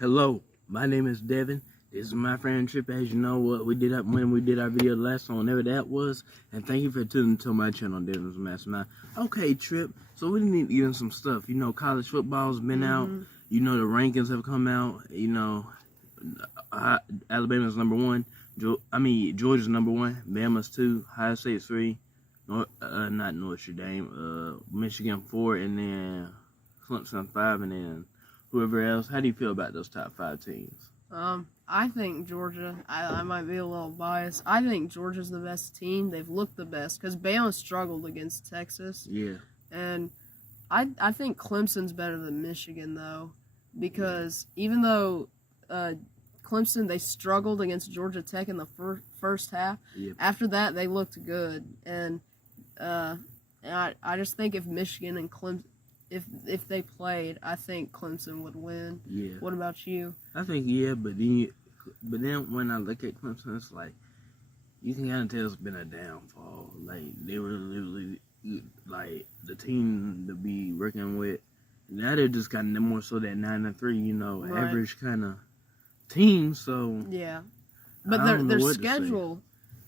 Hello, my name is Devin. This is my friend Trip. As you know, what we did when we did our video last time, whenever that was. And thank you for tuning to my channel, Devin's Mastermind. Okay, Trip. So we need to get in some stuff. You know, college football's been out. You know, the rankings have come out. You know, Alabama's #1. Georgia's #1. Bama's 2. Ohio State's 3. Not Notre Dame. Michigan 4, and then Clemson 5, and then whoever else. How do you feel about those top 5 teams? I think Georgia, I might be a little biased. I think Georgia's the best team. They've looked the best because Bama struggled against Texas. Yeah. And I think Clemson's better than Michigan, though, because even though Clemson, they struggled against Georgia Tech in the first half, after that they looked good. And I just think if Michigan and Clemson, if they played, I think Clemson would win. Yeah. What about you? I think but then when I look at Clemson, it's like you can kind of tell it's been a downfall. Like they were literally like the team to be working with. Now they're just kind of more so that 9-3, you know, average kind of team. So yeah, but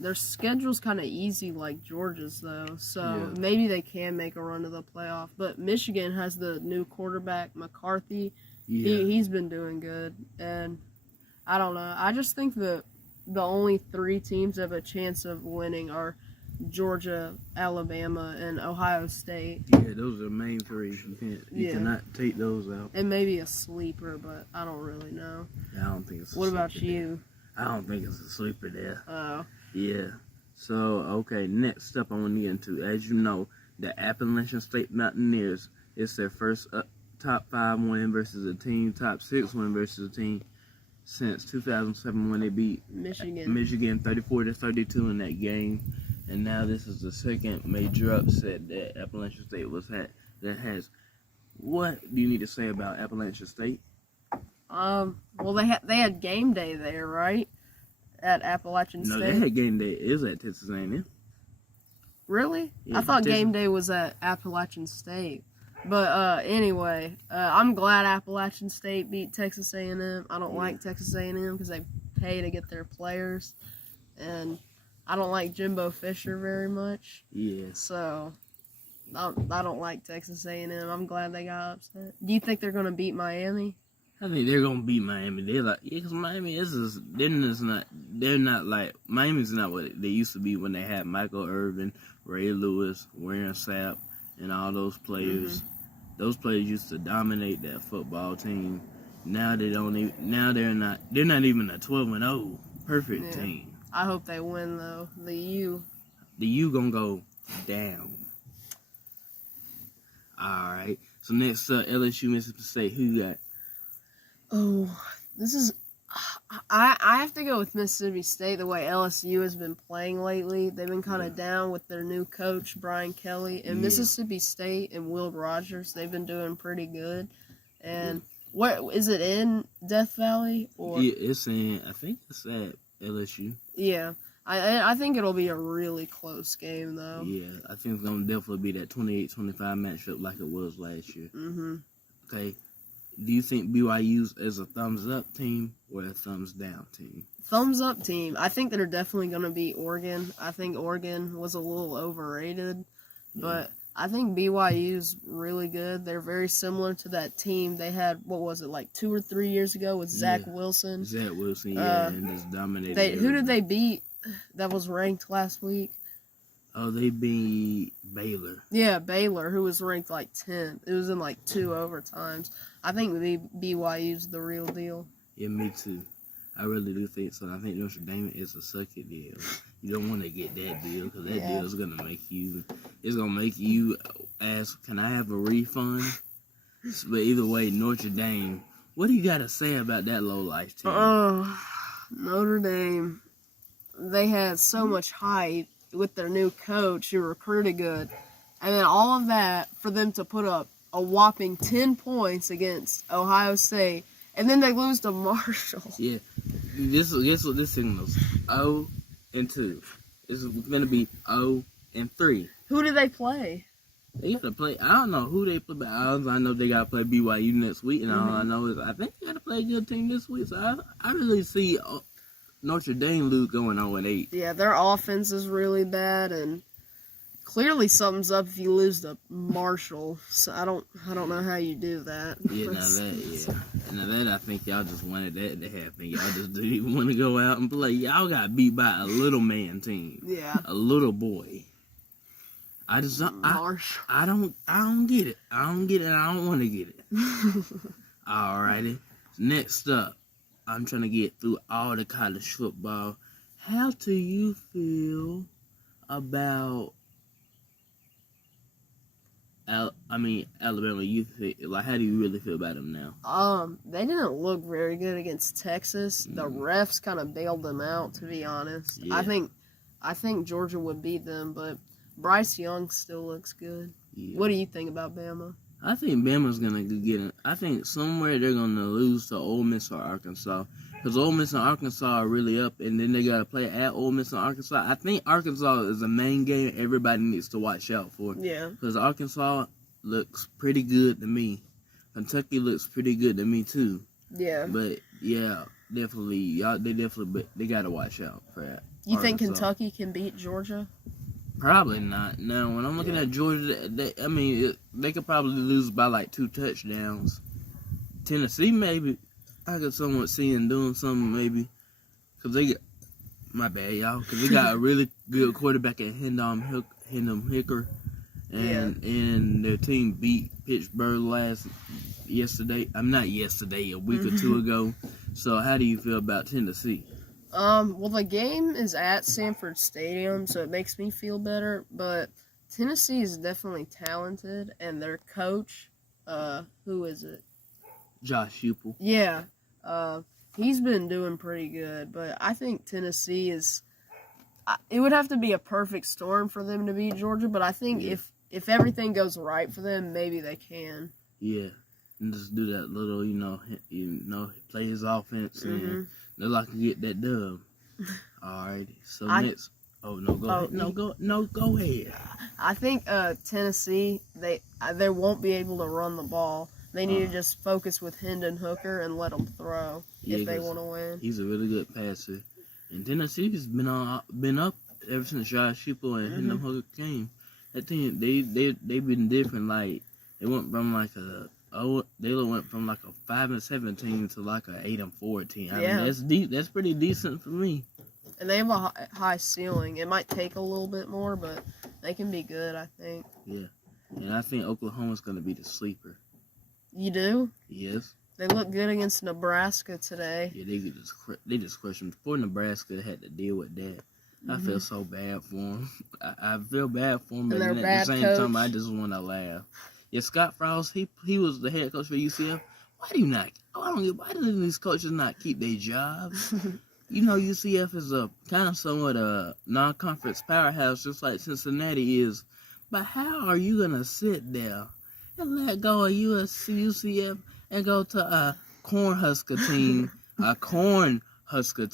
their schedule's kind of easy like Georgia's, though, so maybe they can make a run to the playoff. But Michigan has the new quarterback, McCarthy. He's been doing good, and I don't know. I just think the only 3 teams that have a chance of winning are Georgia, Alabama, and Ohio State. Yeah, those are the main 3. You cannot take those out. And maybe a sleeper, but I don't really know. I don't think it's a What sleeper about you? I don't think it's a sleeper there. Oh. Yeah. So, okay, next up I want to get into, as you know, the Appalachian State Mountaineers. It's their first top 5 win versus a team, top 6 win versus a team since 2007 when they beat Michigan 34-32 in that game. And now this is the second major upset that Appalachian State has. What do you need to say about Appalachian State? Well, they had game day there, right? At Appalachian State? No, they had game day. It was at Texas A&M. Really? Yeah, I thought game day was at Appalachian State. But anyway, I'm glad Appalachian State beat Texas A&M. I don't like Texas A&M because they pay to get their players. And I don't like Jimbo Fisher very much. Yeah. So I don't like Texas A&M. I'm glad they got upset. Do you think they're going to beat Miami? I think they're gonna beat Miami. They're like, because Miami they're not like, Miami's not what they used to be when they had Michael Irvin, Ray Lewis, Warren Sapp, and all those players. Those players used to dominate that football team. Now they don't even. Now they're not even a 12-0 perfect team. I hope they win though. The U gonna go down. All right. So next up, LSU, Mississippi State. Who you got? Oh, this is... I have to go with Mississippi State, the way LSU has been playing lately. They've been kind of down with their new coach, Brian Kelly. And Mississippi State and Will Rogers, they've been doing pretty good. And what is it in Death Valley? Or it's in, I think it's at LSU. Yeah. I think it'll be a really close game, though. Yeah, I think it's going to definitely be that 28-25 matchup like it was last year. Okay. Do you think BYU's is a thumbs-up team or a thumbs-down team? Thumbs-up team. I think they're definitely going to beat Oregon. I think Oregon was a little overrated, but I think BYU's really good. They're very similar to that team they had, what was it, like 2 or 3 years ago with Zach Wilson? Zach Wilson, and just dominated. Who did they beat that was ranked last week? Oh, they beat Baylor. Yeah, Baylor, who was ranked like 10th. It was in like 2 overtimes. I think BYU's the real deal. Yeah, me too. I really do think so. I think Notre Dame is a sucky deal. You don't want to get that deal because that deal is going to make you, it's going to make you ask, can I have a refund? But either way, Notre Dame, what do you got to say about that low-life team? Notre Dame, they had so much hype with their new coach who recruited good. And then all of that for them to put up a whopping 10 points against Ohio State. And then they lose to Marshall. Yeah. Guess what this signals? 0-2. It's going to be 0-3. Who do they play? They got to play. I don't know who they play, but I know they got to play BYU next week. And all I know is I think they got to play a good team this week. So I really see Notre Dame lose going 0-8. Yeah, their offense is really bad, and clearly something's up if you lose to Marshall. So I don't know how you do that. Yeah, now that I think y'all just wanted that to happen. Y'all just didn't even want to go out and play. Y'all got beat by a little man team. Yeah, a little boy. I don't get it. I don't get it. I don't want to get it. Alrighty. Next up, I'm trying to get through all the college football. How do you feel about Alabama? Like, how do you really feel about them now? They didn't look very good against Texas. The refs kind of bailed them out, to be honest. Yeah. I think Georgia would beat them, but Bryce Young still looks good. Yeah. What do you think about Bama? I think Bama's going to get it. I think somewhere they're going to lose to Ole Miss or Arkansas. Because Ole Miss and Arkansas are really up, and then they got to play at Ole Miss and Arkansas. I think Arkansas is the main game everybody needs to watch out for. Yeah. Because Arkansas looks pretty good to me. Kentucky looks pretty good to me, too. Yeah. But, yeah, definitely. They got to watch out for that. You think Kentucky can beat Georgia? Probably not. Now, when I'm looking at Georgia, they could probably lose by like 2 touchdowns. Tennessee, maybe. I could somewhat see them doing something, maybe. Because they get... My bad, y'all. Because they got a really good quarterback at Hendon Hooker. And their team beat Pittsburgh a week or 2 ago. So, how do you feel about Tennessee? Well, the game is at Sanford Stadium, so it makes me feel better, but Tennessee is definitely talented, and their coach, who is it? Josh Heupel. Yeah, he's been doing pretty good, but I think Tennessee it would have to be a perfect storm for them to beat Georgia, but I think if everything goes right for them, maybe they can. Yeah, and just do that little, play his offense and... They're like to get that dub. Alrighty. So next. Oh no, go ahead. Go ahead. I think Tennessee they won't be able to run the ball. They need to just focus with Hendon Hooker and let them throw if they want to win. He's a really good passer, and Tennessee's been up ever since Josh Heupel and Hendon Hooker came. That team they've been different. Like they went from like a 5-7 team to like a 8-4 team. I mean, that's deep. That's pretty decent for me. And they have a high ceiling. It might take a little bit more, but they can be good, I think. Yeah, and I think Oklahoma's going to be the sleeper. You do? Yes. They look good against Nebraska today. Yeah, they just crushed them. Before Nebraska had to deal with that, I feel so bad for them. I feel bad for them, but at the same time, I just want to laugh. Yeah, Scott Frost, he was the head coach for UCF. Why do these coaches not keep their jobs? UCF is a kind of somewhat a non-conference powerhouse, just like Cincinnati is. But how are you gonna sit there and let go of UCF and go to a Cornhusker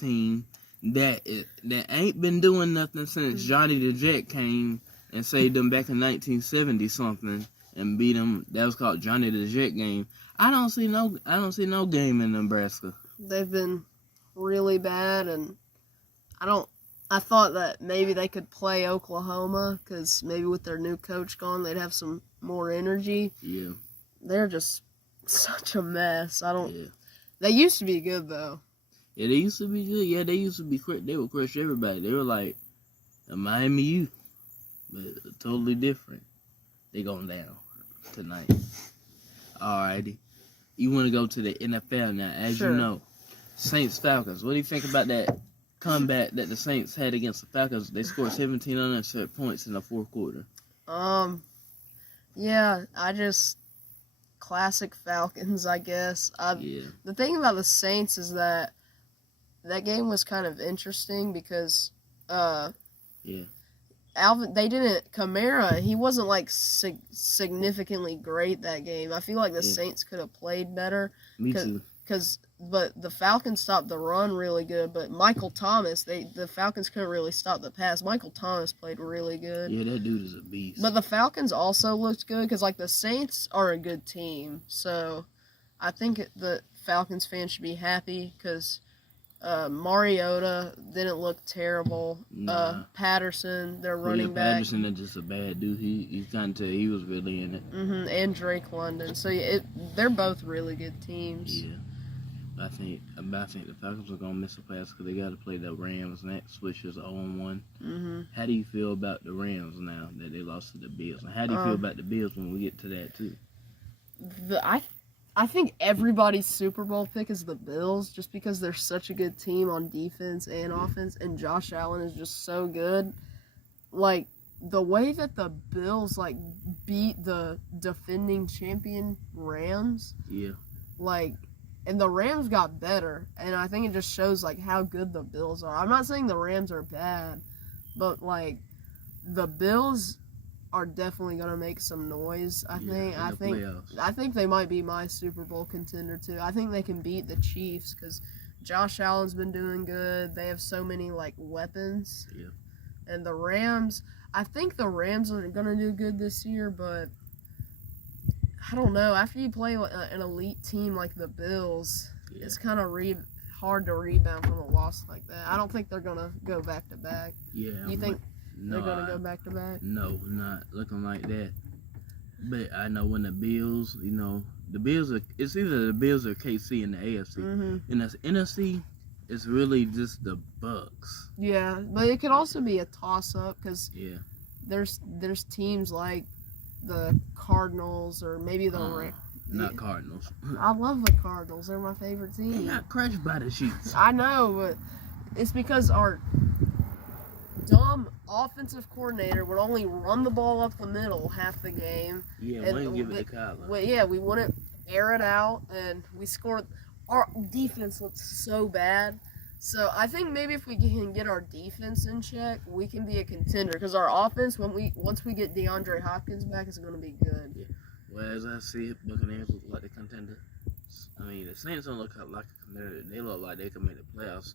team that ain't been doing nothing since Johnny the Jet came and saved them back in 1970 something? And beat them. That was called Johnny the Jet game. I don't see no game in Nebraska. They've been really bad, and I thought that maybe they could play Oklahoma because maybe with their new coach gone, they'd have some more energy. Yeah, they're just such a mess. They used to be good though. Yeah, they used to be good. Yeah, they used to be quick. They would crush everybody. They were like a Miami U, but totally different. They going down tonight. Alrighty. You want to go to the NFL now. As you know, Saints Falcons. What do you think about that comeback that the Saints had against the Falcons? They scored 17 unanswered points in the fourth quarter. Yeah, classic Falcons, I guess. The thing about the Saints is that game was kind of interesting because, Kamara, he wasn't like significantly great that game. I feel like the Saints could have played better. Me too. But the Falcons stopped the run really good. But Michael Thomas, the Falcons couldn't really stop the pass. Michael Thomas played really good. Yeah, that dude is a beast. But the Falcons also looked good because, like, the Saints are a good team. So I think the Falcons fans should be happy because Mariota didn't look terrible. Nah. Patterson, their running back. Patterson is just a bad dude. You kind of tell he was really in it. And Drake London. So they're both really good teams. Yeah. I think the Falcons are going to miss the playoffs because they got to play the Rams next, which is 0-1. How do you feel about the Rams now that they lost to the Bills? And how do you feel about the Bills when we get to that, too? I think everybody's Super Bowl pick is the Bills just because they're such a good team on defense and offense, and Josh Allen is just so good. Like, the way that the Bills, like, beat the defending champion Rams. Yeah. Like, and the Rams got better, and I think it just shows, like, how good the Bills are. I'm not saying the Rams are bad, but, like, the Bills are definitely going to make some noise, I think they might be my Super Bowl contender, too. I think they can beat the Chiefs, because Josh Allen's been doing good. They have so many, like, weapons. Yeah. And the Rams, I think the Rams are going to do good this year, but I don't know. After you play an elite team like the Bills, it's kind of hard to rebound from a loss like that. I don't think they're going to go back-to-back. Yeah. You think they're going to go back-to-back? No, not looking like that. But I know when the Bills, it's either the Bills or KC in the AFC. In the NFC, it's really just the Bucks. Yeah, but it could also be a toss-up because there's teams like the Cardinals or maybe the Rams. Not Cardinals. I love the Cardinals. They're my favorite team. They got crushed by the Chiefs. I know, but it's because our dumb offensive coordinator would only run the ball up the middle half the game. Yeah, we didn't give it to Kyler. We wouldn't air it out, and we scored. Our defense looked so bad. So I think maybe if we can get our defense in check, we can be a contender. Because our offense, once we get DeAndre Hopkins back, is going to be good. Yeah. Well, as I see it, Buccaneers look like the contender. I mean, the Saints don't look like a contender. They look like they can make the playoffs.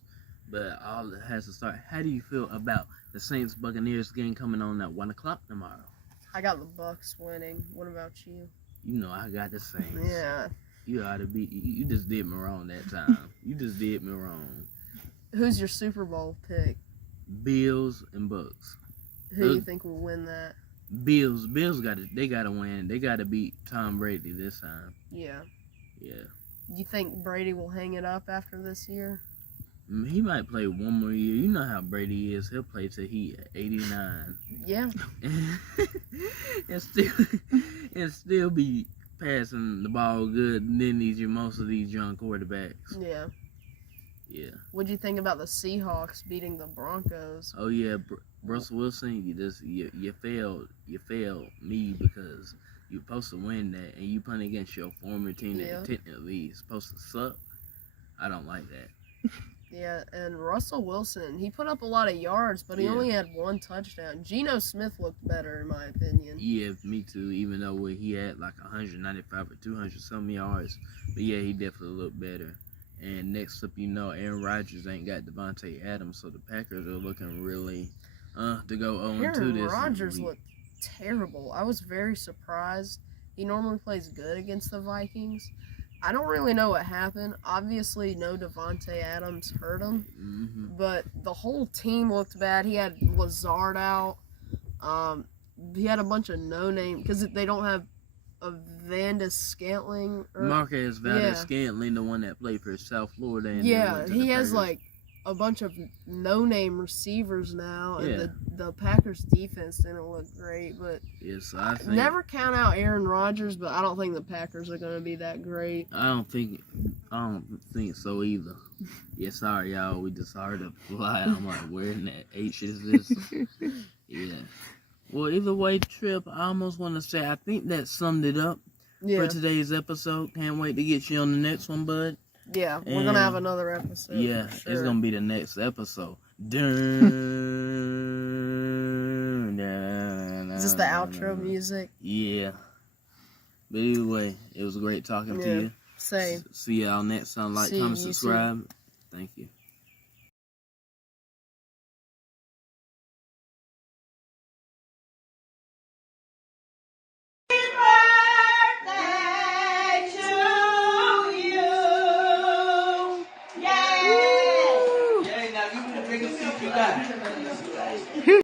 But all it has to start. How do you feel about the Saints-Buccaneers game coming on at 1 o'clock tomorrow? I got the Bucs winning. What about you? You know I got the Saints. Yeah. You ought to be. You just did me wrong that time. You just did me wrong. Who's your Super Bowl pick? Bills and Bucks. Who do you think will win that? Bills. They got to win. They got to beat Tom Brady this time. Yeah. Yeah. You think Brady will hang it up after this year? He might play one more year. You know how Brady is. He'll play till he 89. Yeah. and still be passing the ball good. And then most of these young quarterbacks. Yeah. Yeah. What'd you think about the Seahawks beating the Broncos? Oh yeah, Russell Wilson, you failed me because you're supposed to win that, and you playing against your former team that technically is supposed to suck. I don't like that. Yeah, and Russell Wilson, he put up a lot of yards, but he only had one touchdown. Geno Smith looked better, in my opinion. Yeah, me too, even though he had like 195 or 200 some yards. But yeah, he definitely looked better. And next up, Aaron Rodgers ain't got Devontae Adams, so the Packers are looking really to go 0-2 this week. Aaron Rodgers looked terrible. I was very surprised. He normally plays good against the Vikings. I don't really know what happened. Obviously, no Devontae Adams hurt him, but the whole team looked bad. He had Lazard out. He had a bunch of no-name because they don't have Vandus Scantling. Marquez Valdes-Scantling, the one that played for South Florida. And yeah, he has like a bunch of no-name receivers now, and the Packers defense didn't look great, but I think never count out Aaron Rodgers, but I don't think the Packers are going to be that great. I don't think so either. Yeah, sorry y'all, we decided to fly. I'm like, where in that H is this? Yeah. Well, either way, Trip, I almost want to say I think that summed it up for today's episode. Can't wait to get you on the next one, bud. Yeah, we're going to have another episode. Yeah, sure. It's going to be the next episode. Is this the outro music? Yeah. But either way, it was great talking to you. Same. See y'all next time. Like, comment, subscribe. Thank you. Now give me the biggest seat you got.